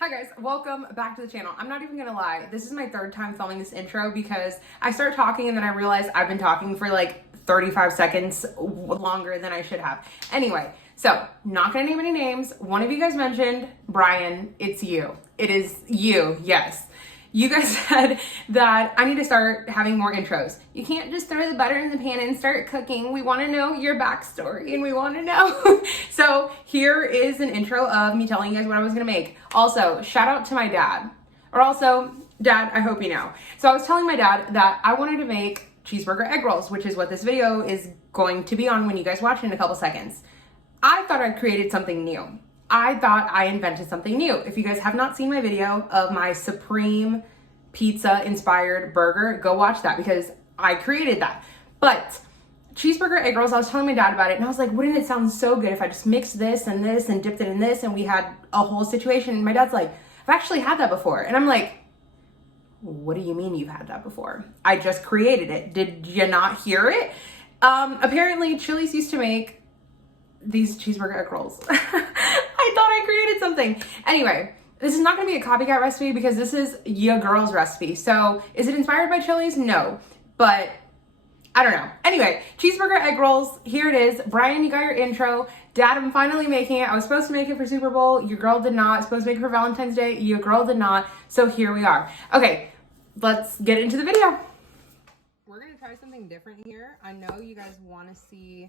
Hi guys, welcome back to the channel. I'm not even gonna lie, this is my third time filming this intro because I started talking and then I realized I've been talking for like 35 seconds longer than I should have. Anyway, so not gonna name any names. One of you guys mentioned, Brian, it's you. It is you, yes. You guys said that I need to start having more intros. You can't just throw the butter in the pan and start cooking. We want to know your backstory and we want to know. So here is an intro of me telling you guys what I was going to make. Also, shout out to my dad. Or also, Dad, I hope you know. So I was telling my dad that I wanted to make cheeseburger egg rolls, which is what this video is going to be on when you guys watch it in a couple seconds. I thought I created something new. I thought I invented something new. If you guys have not seen my video of my supreme pizza inspired burger, go watch that because I created that. But cheeseburger egg rolls, I was telling my dad about it and I was like, wouldn't it sound so good if I just mixed this and dipped it in this and we had a whole situation? And my dad's like, I've actually had that before. And I'm like, what do you mean you've had that before? I just created it. Did you not hear it? Apparently Chili's used to make these cheeseburger egg rolls. I thought I created something. Anyway, this is not going to be a copycat recipe because this is your girl's recipe. So is it inspired by Chili's? No, but I don't know. Anyway, cheeseburger egg rolls. Here it is. Brian, you got your intro. Dad, I'm finally making it. I was supposed to make it for Super Bowl. Your girl did not. I was supposed to make it for Valentine's Day. Your girl did not. So here we are. Okay, let's get into the video. We're going to try something different here. I know you guys want to see,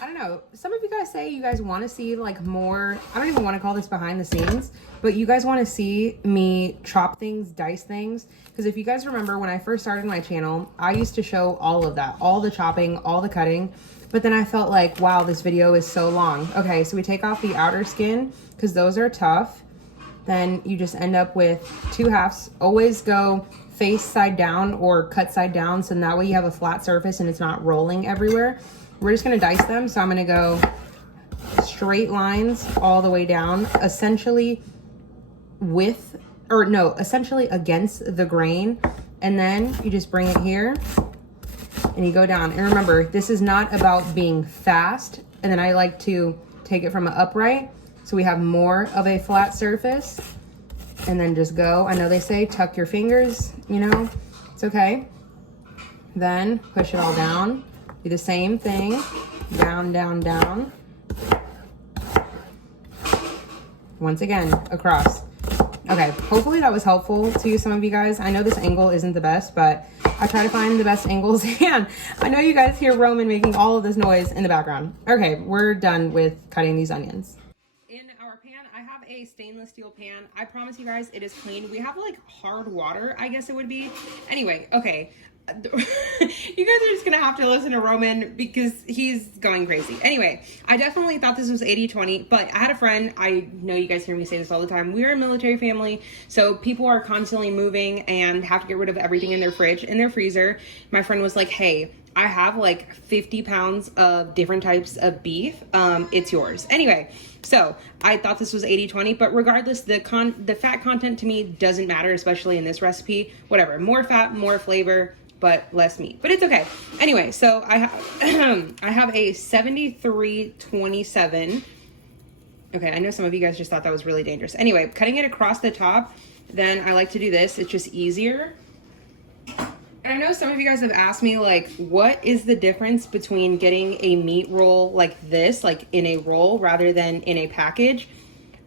I don't know, some of you guys say you guys want to see like more, I don't even want to call this behind the scenes, but you guys want to see me chop things, dice things. Because if you guys remember when I first started my channel, I used to show all of that, all the chopping, all the cutting. But then I felt like, wow, this video is so long. Okay, so we take off the outer skin because those are tough. Then you just end up with 2 halves. Always go face side down or cut side down, so that way you have a flat surface and it's not rolling everywhere. We're just gonna dice them, so I'm gonna go straight lines all the way down, essentially essentially against the grain, and then you just bring it here and you go down. And remember, this is not about being fast, and then I like to take it from an upright so we have more of a flat surface. And then just go. I know they say tuck your fingers, you know, it's okay. Then push it all down. Do the same thing. Down, down, down. Once again, across. Okay, hopefully that was helpful to some of you guys. I know this angle isn't the best, but I try to find the best angles. And I know you guys hear Roman making all of this noise in the background. Okay, we're done with cutting these onions. In our pan, I have a stainless steel pan. I promise you guys it is clean. We have like hard water, I guess it would be. Anyway, okay. You guys are just gonna have to listen to Roman because he's going crazy. Anyway, I definitely thought this was 80-20, but I had a friend, I know you guys hear me say this all the time, we're a military family, so people are constantly moving and have to get rid of everything in their fridge, in their freezer. My friend was like, hey, I have like 50 pounds of different types of beef. It's yours. Anyway, so I thought this was 80-20, but regardless, the fat content to me doesn't matter, especially in this recipe. Whatever, more fat, more flavor, but less meat. But it's okay. Anyway, so I have I have a 73-27. Okay, I know some of you guys just thought that was really dangerous. Anyway, cutting it across the top, then I like to do this. It's just easier. And I know some of you guys have asked me, like, what is the difference between getting a meat roll like this, like in a roll rather than in a package?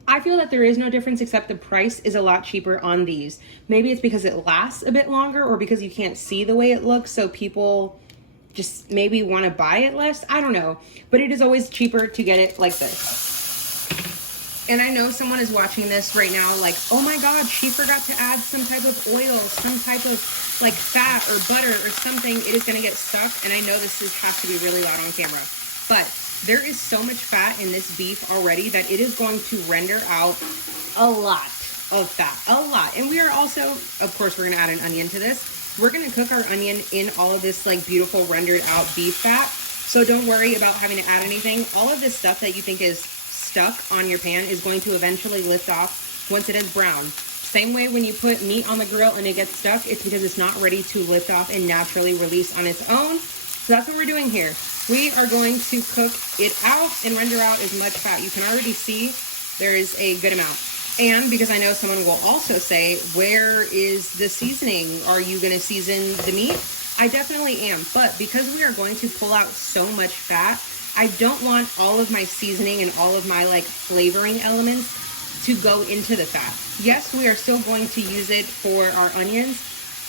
I feel that there is no difference except the price is a lot cheaper on these. Maybe it's because it lasts a bit longer or because you can't see the way it looks, so people just maybe want to buy it less. I don't know, but it is always cheaper to get it like this. And I know someone is watching this right now like, oh my God, she forgot to add some type of oil, some type of like fat or butter or something. It is going to get stuck. And I know this has to be really loud on camera, but there is so much fat in this beef already that it is going to render out a lot of fat, a lot. And we are also, of course, we're going to add an onion to this. We're going to cook our onion in all of this like beautiful rendered out beef fat. So don't worry about having to add anything. All of this stuff that you think is stuck on your pan is going to eventually lift off once it is brown. Same way when you put meat on the grill and it gets stuck, it's because it's not ready to lift off and naturally release on its own. So that's what we're doing here. We are going to cook it out and render out as much fat. You can already see there is a good amount. And because I know someone will also say, where is the seasoning? Are you going to season the meat? I definitely am. But because we are going to pull out so much fat, I don't want all of my seasoning and all of my like flavoring elements to go into the fat. Yes, we are still going to use it for our onions,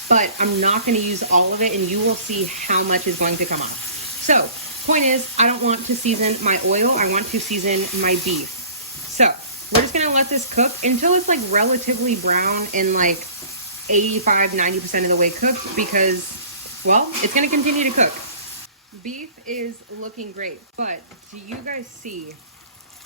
but I'm not going to use all of it, and you will see how much is going to come off. So, point is, I don't want to season my oil. I want to season my beef. So, we're just going to let this cook until it's like relatively brown and like 85-90% of the way cooked, because, well, it's going to continue to cook. Beef is looking great, but do you guys see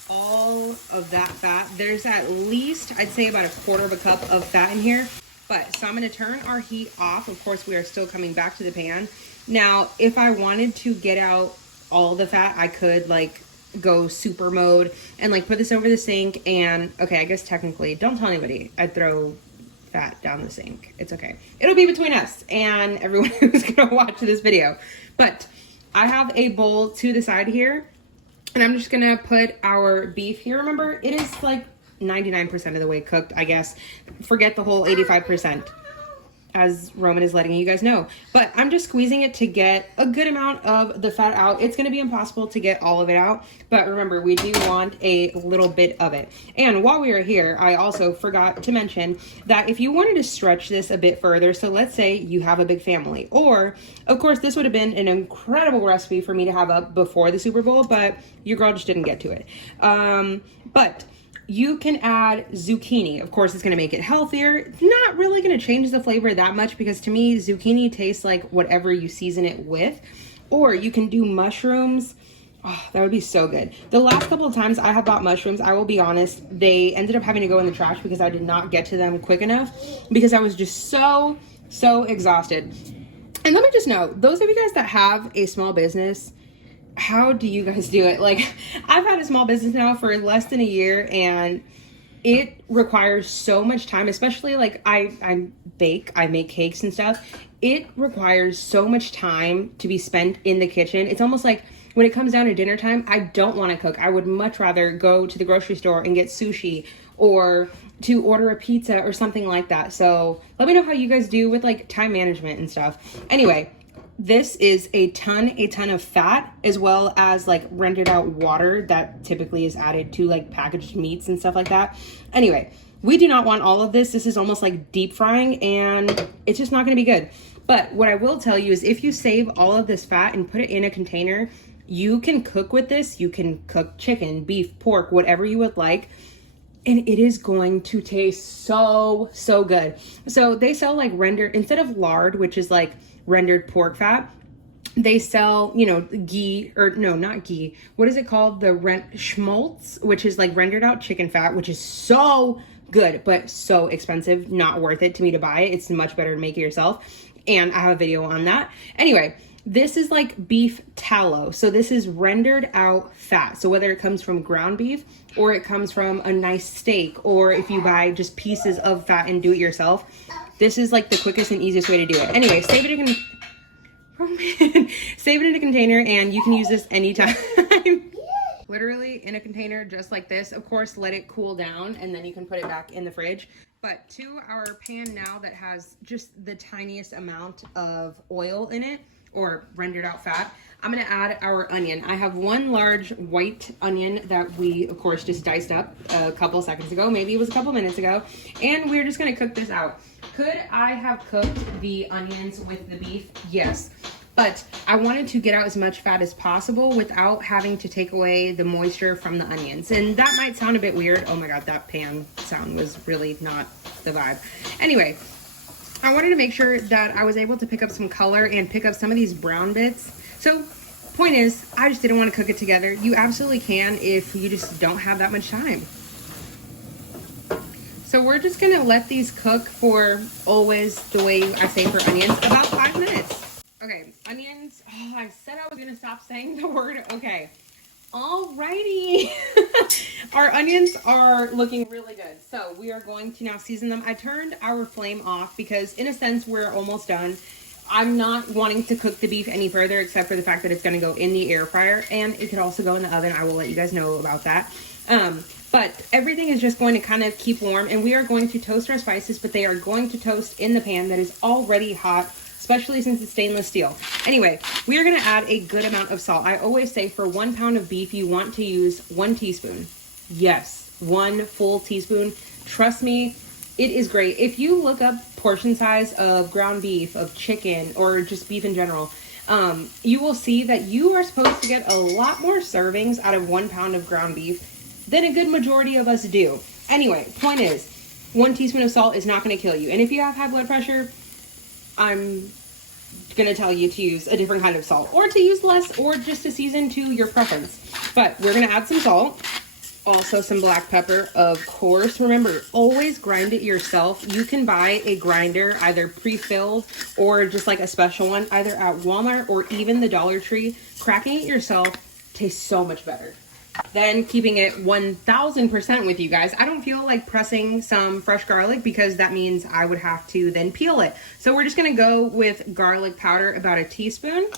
all of that fat? There's at least, I'd say, about 1/4 cup of fat in here. But so I'm going to turn our heat off. Of course, we are still coming back to the pan. Now, if I wanted to get out all the fat, I could like go super mode and like put this over the sink. And okay, I guess technically, don't tell anybody I'd throw fat down the sink. It's okay. It'll be between us and everyone who's going to watch this video. But I have a bowl to the side here, and I'm just going to put our beef here. Remember, it is like 99% of the way cooked, I guess. Forget the whole 85%, as Roman is letting you guys know. But I'm just squeezing it to get a good amount of the fat out. It's going to be impossible to get all of it out, but remember, we do want a little bit of it. And while we are here, I also forgot to mention that if you wanted to stretch this a bit further, so let's say you have a big family, or of course this would have been an incredible recipe for me to have up before the Super Bowl, but your girl just didn't get to it. But you can add zucchini. Of course, it's going to make it healthier. It's not really going to change the flavor that much, because to me, zucchini tastes like whatever you season it with. Or you can do mushrooms. Oh, that would be so good. The last couple of times I have bought mushrooms, I will be honest, they ended up having to go in the trash because I did not get to them quick enough, because I was just so exhausted. And let me just know, those of you guys that have a small business, how do you guys do it? Like, I've had a small business now for less than a year, and it requires so much time, especially like I bake, I make cakes and stuff. It requires so much time to be spent in the kitchen. It's almost like when it comes down to dinner time, I don't want to cook. I would much rather go to the grocery store and get sushi, or to order a pizza or something like that. So let me know how you guys do with like time management and stuff. Anyway, this is a ton of fat, as well as like rendered out water that typically is added to like packaged meats and stuff like that. Anyway, we do not want all of this. This is almost like deep frying, and it's just not going to be good. But what I will tell you is, if you save all of this fat and put it in a container, you can cook with this. You can cook chicken, beef, pork, whatever you would like, and it is going to taste so good. So they sell like rendered, instead of lard, which is like rendered pork fat, they sell, you know, ghee, or no, not ghee. What is it called? The schmaltz, which is like rendered out chicken fat, which is so good, but so expensive. Not worth it to me to buy it. It's much better to make it yourself. And I have a video on that. Anyway, this is like beef tallow. So this is rendered out fat. So whether it comes from ground beef, or it comes from a nice steak, or if you buy just pieces of fat and do it yourself, this is like the quickest and easiest way to do it. Anyway, save it in a container, and you can use this anytime. Literally in a container just like this. Of course, let it cool down, and then you can put it back in the fridge. But to our pan now that has just the tiniest amount of oil in it, or rendered out fat, I'm gonna add our onion. I have one large white onion that we, of course, just diced up a couple seconds ago. Maybe it was a couple minutes ago. And we're just gonna cook this out. Could I have cooked the onions with the beef? Yes. But I wanted to get out as much fat as possible without having to take away the moisture from the onions. And that might sound a bit weird. Oh my God, that pan sound was really not the vibe. Anyway, I wanted to make sure that I was able to pick up some color and pick up some of these brown bits. So point is, I just didn't want to cook it together. You absolutely can if you just don't have that much time. So we're just gonna let these cook for, always the way I say for onions, about 5 minutes. Okay, onions, oh, I said I was gonna stop saying the word, okay. Alrighty. Our onions are looking really good. So we are going to now season them. I turned our flame off because in a sense we're almost done. I'm not wanting to cook the beef any further, except for the fact that it's going to go in the air fryer, and it could also go in the oven. I will let you guys know about that. But everything is just going to kind of keep warm, and we are going to toast our spices, but they are going to toast in the pan that is already hot, especially since it's stainless steel. Anyway, we are going to add a good amount of salt. I always say for 1 pound of beef, you want to use 1 teaspoon. Yes, 1 full teaspoon. Trust me, it is great. If you look up portion size of ground beef, of chicken, or just beef in general, you will see that you are supposed to get a lot more servings out of 1 pound of ground beef than a good majority of us do. Anyway, point is, 1 teaspoon of salt is not going to kill you. And if you have high blood pressure, I'm going to tell you to use a different kind of salt, or to use less, or just to season to your preference. But we're going to add some salt, also some black pepper, of course. Remember, always grind it yourself. You can buy a grinder, either pre-filled or just like a special one, either at Walmart or even the Dollar Tree. Cracking it yourself tastes so much better. Then keeping it 1000% with you guys, I don't feel like pressing some fresh garlic because that means I would have to then peel it. So we're just going to go with garlic powder, about a teaspoon.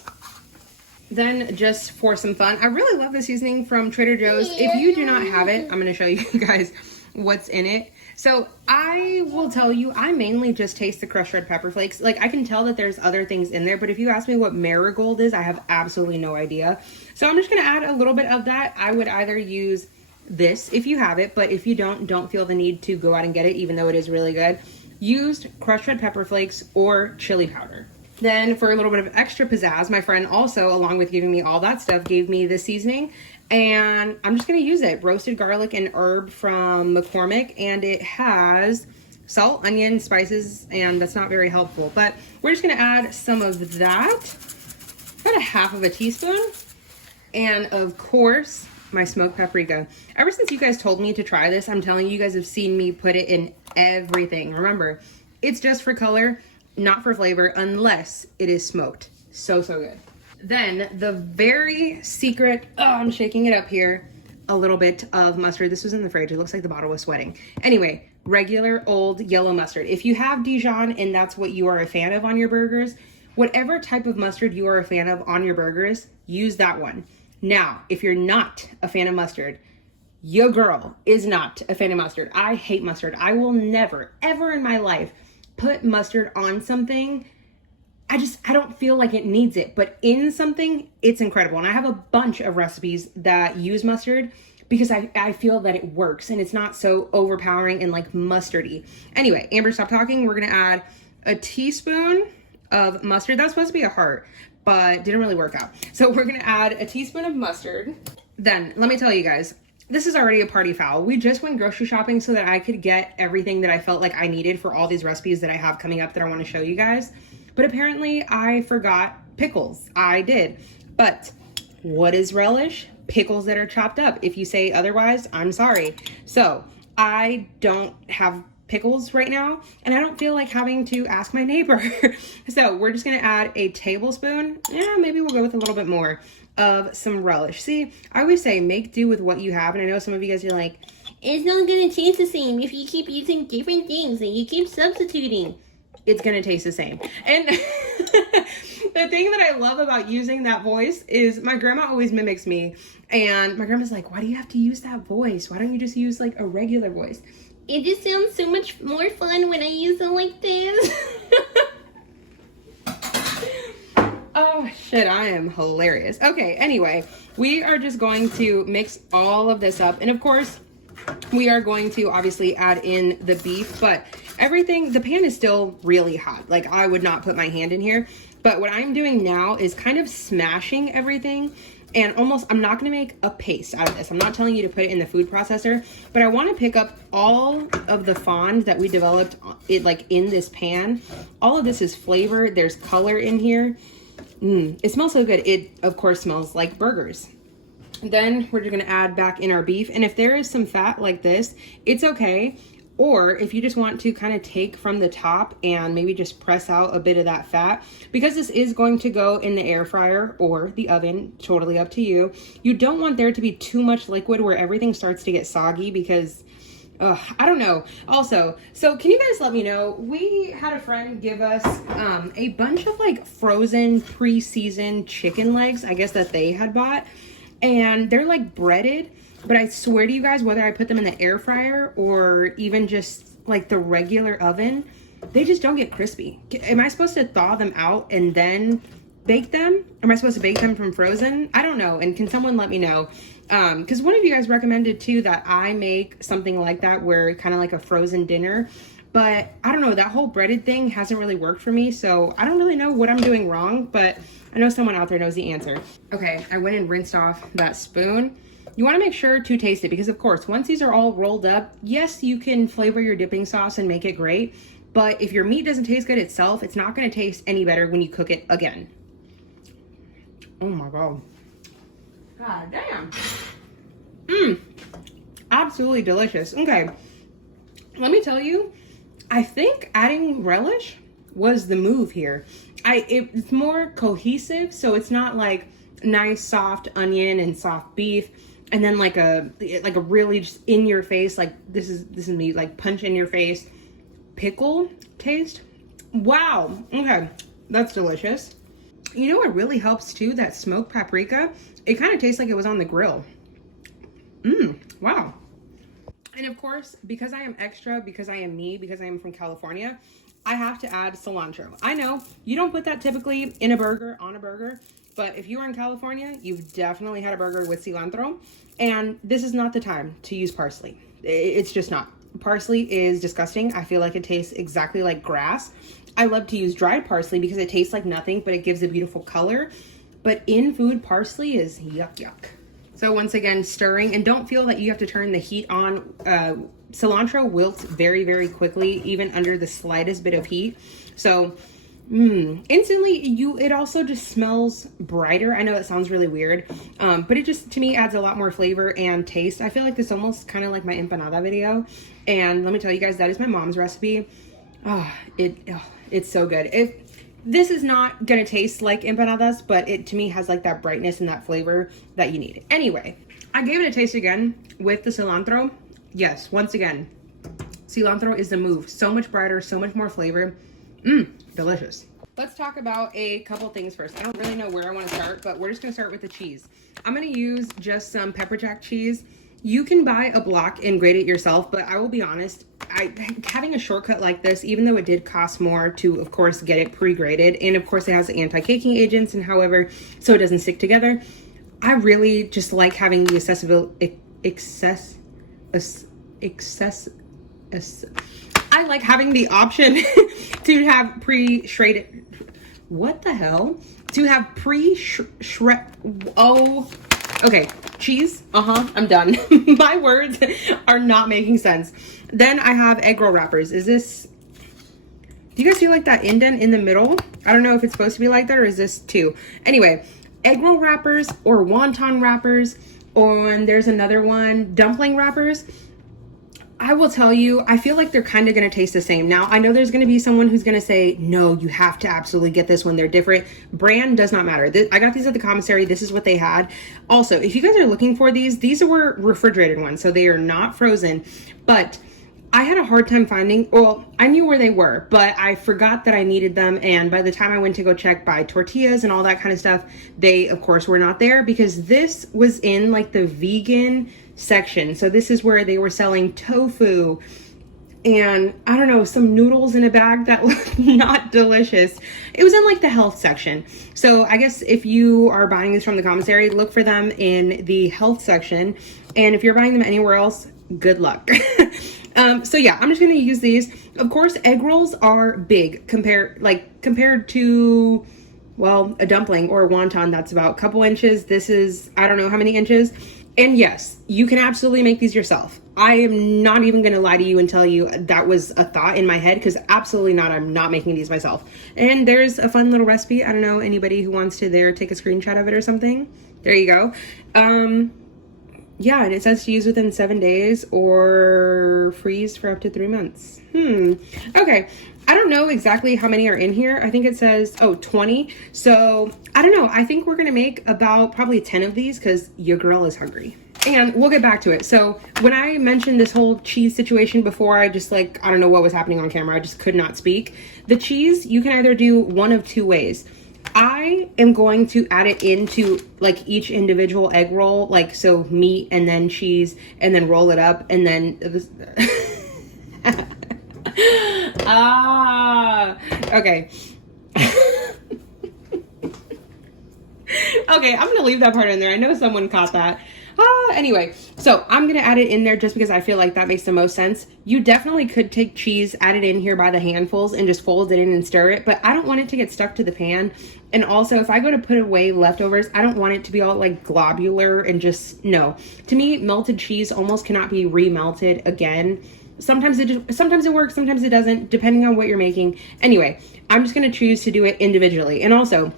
Then just for some fun, I really love the seasoning from Trader Joe's. If you do not have it, I'm going to show you guys what's in it. So I will tell you, I mainly just taste the crushed red pepper flakes. Like, I can tell that there's other things in there, but if you ask me what marigold is, I have absolutely no idea. So I'm just going to add a little bit of that. I would either use this if you have it, but if you don't feel the need to go out and get it, even though it is really good. Used crushed red pepper flakes or chili powder. Then for a little bit of extra pizzazz, my friend also, along with giving me all that stuff, gave me the seasoning. And I'm just going to use it. Roasted garlic and herb from McCormick. And it has salt, onion, spices, and that's not very helpful. But we're just going to add some of that. About a half of a teaspoon. And of course, my smoked paprika. Ever since you guys told me to try this, I'm telling you, you guys have seen me put it in everything. Remember, it's just for color, not for flavor, unless it is smoked. So good. Then the very secret, I'm shaking it up here, a little bit of mustard. This was in the fridge. It looks like the bottle was sweating. Anyway, regular old yellow mustard. If you have Dijon and that's what you are a fan of on your burgers, whatever type of mustard you are a fan of on your burgers, use that one. Now, if you're not a fan of mustard, your girl is not a fan of mustard. I hate mustard. I will never, ever in my life put mustard on something. I don't feel like it needs it, but in something, it's incredible. And I have a bunch of recipes that use mustard because I feel that it works and it's not so overpowering and like mustardy. Anyway, Amber, stop talking. We're going to add a teaspoon of mustard. That was supposed to be a heart, but didn't really work out. So we're going to add a teaspoon of mustard. Then let me tell you guys, this is already a party foul. We just went grocery shopping so that I could get everything that I felt like I needed for all these recipes that I have coming up that I want to show you guys. But apparently I forgot pickles. I did. But what is relish? Pickles that are chopped up. If you say otherwise, I'm sorry. So I don't have pickles right now, and I don't feel like having to ask my neighbor. So we're just going to add a tablespoon. Yeah, maybe we'll go with a little bit more of some relish. See, I always say make do with what you have. And I know some of you guys are like, it's not going to taste the same if you keep using different things and you keep substituting. It's going to taste the same. And the thing that I love about using that voice is my grandma always mimics me. And my grandma's like, why do you have to use that voice? Why don't you just use like a regular voice? It just sounds so much more fun when I use it like this. Oh shit, I am hilarious. Okay, anyway, we are just going to mix all of this up. And of course, we are going to obviously add in the beef, but everything, the pan is still really hot. Like, I would not put my hand in here. But what I'm doing now is kind of smashing everything, and almost, I'm not going to make a paste out of this. I'm not telling you to put it in the food processor, but I want to pick up all of the fond that we developed like in this pan. All of this is flavor. There's color in here. It smells so good. It, of course, smells like burgers. Then we're just going to add back in our beef. And if there is some fat like this, it's okay. Or if you just want to kind of take from the top and maybe just press out a bit of that fat, because this is going to go in the air fryer or the oven, totally up to you. You don't want there to be too much liquid where everything starts to get soggy because, I don't know. Also, so can you guys let me know, we had a friend give us a bunch of like frozen pre-seasoned chicken legs, I guess that they had bought. and they're like breaded, but I swear to you guys, whether I put them in the air fryer or even just like the regular oven, they just don't get crispy. Am I supposed to thaw them out and then bake them? Am I supposed to bake them from frozen? I don't know. And can someone let me know? Because one of you guys recommended too that I make something like that, where kind of like a frozen dinner. But I don't know, that whole breaded thing hasn't really worked for me. So I don't really know what I'm doing wrong, but I know someone out there knows the answer. Okay, I went and rinsed off that spoon. You want to make sure to taste it, because of course, once these are all rolled up, yes, you can flavor your dipping sauce and make it great. But if your meat doesn't taste good itself, it's not going to taste any better when you cook it again. Oh my God. God damn. Absolutely delicious. Okay. Let me tell you, I think adding relish was the move here. It's more cohesive, so it's not like nice soft onion and soft beef, and then like a really just in your face, like this is me, like punch in your face pickle taste. Wow. Okay, that's delicious. You know what really helps too? That smoked paprika. It kind of tastes like it was on the grill. Wow. And of course, because I am extra, because I am me, because I am from California, I have to add cilantro. I know you don't put that typically in a burger, on a burger, but if you are in California, you've definitely had a burger with cilantro. And this is not the time to use parsley. It's just not. Parsley is disgusting. I feel like it tastes exactly like grass. I love to use dried parsley because it tastes like nothing, but it gives a beautiful color. But in food, parsley is yuck, yuck. So once again, stirring, and don't feel that you have to turn the heat on. Cilantro wilts very, very quickly, even under the slightest bit of heat. So instantly, it also just smells brighter. I know that sounds really weird, but it just, to me, adds a lot more flavor and taste. I feel like this almost kind of like my empanada video. And let me tell you guys, that is my mom's recipe. It's so good. This is not gonna taste like empanadas, but it to me has like that brightness and that flavor that you need. Anyway, I gave it a taste again with the cilantro. Yes, once again, cilantro is the move. So much brighter, so much more flavor. Delicious. Let's talk about a couple things first. I don't really know where I want to start, but we're just gonna start with the cheese. I'm gonna use just some pepper jack cheese. You can buy a block and grate it yourself, but I will be honest, having a shortcut like this, even though it did cost more to, of course, get it pre-grated, and of course it has anti-caking agents and however, so it doesn't stick together, I really just like having the I like having the option to have pre-shredded, what the hell? To have okay, cheese, I'm done. My words are not making sense. Then I have egg roll wrappers. Do you guys see like that indent in the middle? I don't know if it's supposed to be like that, or is this too? Anyway, egg roll wrappers or wonton wrappers, and there's another one, dumpling wrappers. I will tell you, I feel like they're kind of going to taste the same. Now, I know there's going to be someone who's going to say, no, you have to absolutely get this one. They're different. Brand does not matter. I got these at the commissary. This is what they had. Also, if you guys are looking for these were refrigerated ones, so they are not frozen. But I had a hard time finding, well, I knew where they were, but I forgot that I needed them. And by the time I went to go check buy tortillas and all that kind of stuff, they, of course, were not there, because this was in like the vegan section. So this is where they were selling tofu and I don't know, some noodles in a bag that looked not delicious. It was in like the health section. So I guess if you are buying this from the commissary, look for them in the health section. And if you're buying them anywhere else, good luck. So yeah, I'm just going to use these. Of course, egg rolls are big compared to, well, a dumpling or a wonton that's about a couple inches. This is, I don't know how many inches. And yes, you can absolutely make these yourself. I am not even going to lie to you and tell you that was a thought in my head, because absolutely not. I'm not making these myself. And there's a fun little recipe. I don't know, anybody who wants to take a screenshot of it or something. There you go. Yeah, and it says to use within 7 days or freeze for up to 3 months. Okay. I don't know exactly how many are in here. I think it says, 20. So I don't know. I think we're going to make about probably 10 of these because your girl is hungry. And we'll get back to it. So when I mentioned this whole cheese situation before, I just I don't know what was happening on camera. I just could not speak. The cheese, you can either do one of two ways. I am going to add it into like each individual egg roll, like so meat and then cheese and then roll it up and then okay. Okay, I'm gonna leave that part in there. I know someone caught that. Anyway, so I'm gonna add it in there just because I feel like that makes the most sense. You definitely could take cheese, add it in here by the handfuls and just fold it in and stir it, but I don't want it to get stuck to the pan. And also, if I go to put away leftovers, I don't want it to be all like globular and just, no. To me, melted cheese almost cannot be remelted again. Sometimes it works, sometimes it doesn't, depending on what you're making. Anyway, I'm just gonna choose to do it individually. And also,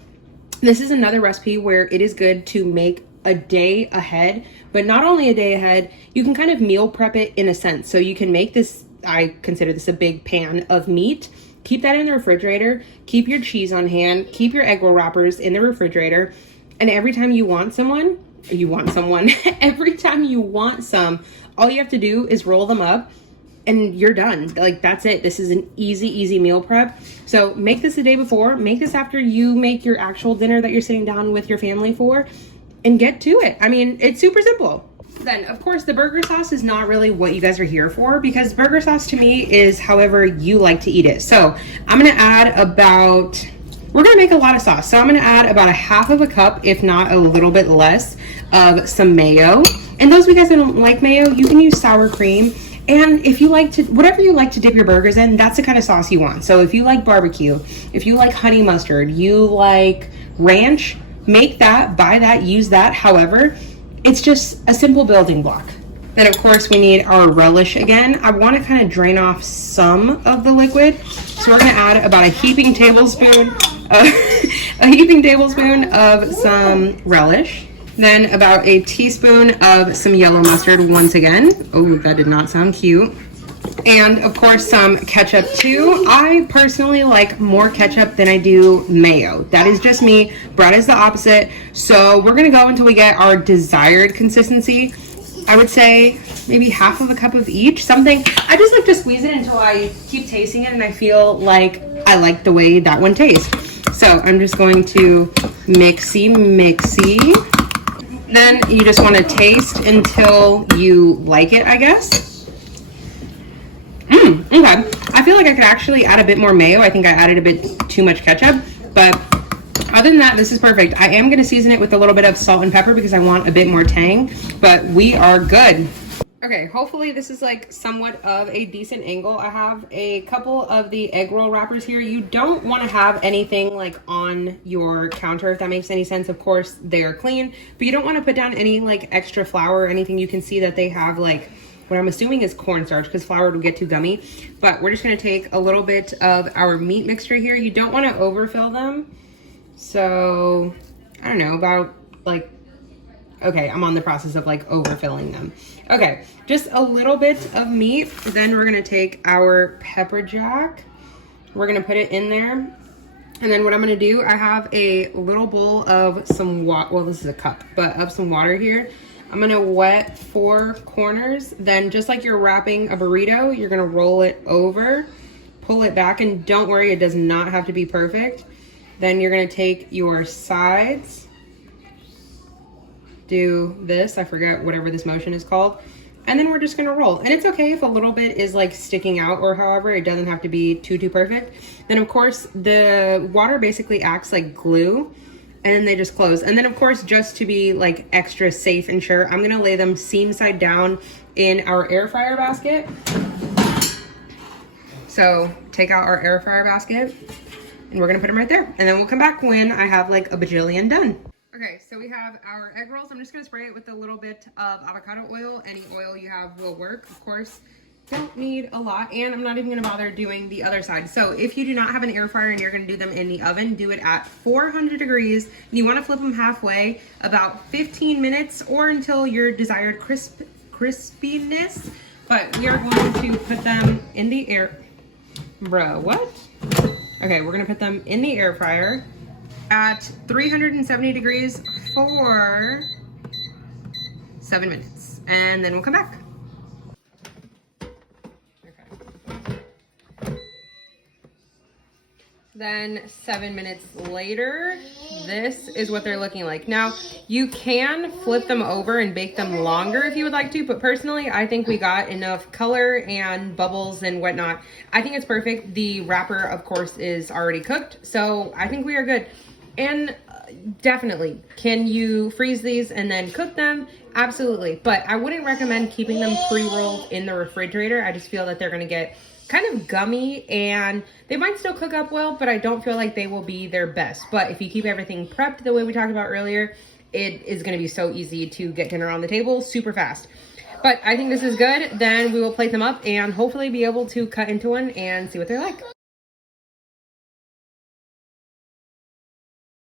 this is another recipe where it is good to make a day ahead, but not only a day ahead, you can kind of meal prep it in a sense. So you can make this, I consider this a big pan of meat, keep that in the refrigerator, keep your cheese on hand, keep your egg roll wrappers in the refrigerator, and every time you want someone, every time you want some, all you have to do is roll them up and you're done. Like, that's it. This is an easy meal prep. So make this the day before, make this after you make your actual dinner that you're sitting down with your family for, and get to it. I mean, it's super simple. Then, of course, the burger sauce is not really what you guys are here for, because burger sauce to me is however you like to eat it. So I'm gonna add about, we're gonna make a lot of sauce. So I'm gonna add about 1/2 cup, if not a little bit less, of some mayo. And those of you guys that don't like mayo, you can use sour cream. And if you like to, whatever you like to dip your burgers in, that's the kind of sauce you want. So if you like barbecue, if you like honey mustard, you like ranch, make that, buy that, use that. However, it's just a simple building block. Then of course we need our relish again. I want to kind of drain off some of the liquid. So we're going to add about a heaping tablespoon of some relish. Then about a teaspoon of some yellow mustard once again. Oh, that did not sound cute. And of course some ketchup too. I personally like more ketchup than I do mayo. That is just me. Brad is the opposite. So we're gonna go until we get our desired consistency. I would say maybe 1/2 cup of each. Something, I just like to squeeze it until I keep tasting it and I feel like I like the way that one tastes. So I'm just going to mixy. Then you just want to taste until you like it, I guess. Okay. I feel like I could actually add a bit more mayo. I think I added a bit too much ketchup, but other than that, this is perfect. I am going to season it with a little bit of salt and pepper because I want a bit more tang, but we are good. Okay, hopefully this is like somewhat of a decent angle. I have a couple of the egg roll wrappers here. You don't want to have anything like on your counter, if that makes any sense. Of course, they are clean, but you don't want to put down any like extra flour or anything. You can see that they have like what I'm assuming is cornstarch because flour will get too gummy. But we're just going to take a little bit of our meat mixture here. You don't want to overfill them. So, I don't know, about like, okay, I'm on the process of like overfilling them. Okay, just a little bit of meat. Then we're gonna take our pepper jack. We're gonna put it in there. And then what I'm gonna do, I have a little bowl of some water, well this is a cup, but of some water here. I'm gonna wet 4 corners. Then just like you're wrapping a burrito, you're gonna roll it over, pull it back, and don't worry, it does not have to be perfect. Then you're gonna take your sides, do this, I forget whatever this motion is called, and then we're just gonna roll. And it's okay if a little bit is like sticking out or however, it doesn't have to be too perfect. Then of course the water basically acts like glue and then they just close. And then of course, just to be like extra safe and sure, I'm gonna lay them seam side down in our air fryer basket. So take out our air fryer basket and we're gonna put them right there. And then we'll come back when I have like a bajillion done. Okay, so we have our egg rolls. I'm just gonna spray it with a little bit of avocado oil. Any oil you have will work, of course. Don't need a lot, and I'm not even gonna bother doing the other side. So if you do not have an air fryer and you're gonna do them in the oven, do it at 400 degrees. You wanna flip them halfway, about 15 minutes or until your desired crispiness. But we are going to put them in the air, bruh, what? Okay, we're gonna put them in the air fryer at 370 degrees for 7 minutes, and then we'll come back. Okay. Then 7 minutes later, this is what they're looking like. Now, you can flip them over and bake them longer if you would like to, but personally, I think we got enough color and bubbles and whatnot. I think it's perfect. The wrapper, of course, is already cooked, so I think we are good. And definitely, can you freeze these and then cook them? Absolutely, but I wouldn't recommend keeping them pre-rolled in the refrigerator. I just feel that they're gonna get kind of gummy and they might still cook up well, but I don't feel like they will be their best. But if you keep everything prepped the way we talked about earlier, it is gonna be so easy to get dinner on the table super fast. But I think this is good. Then we will plate them up and hopefully be able to cut into one and see what they're like.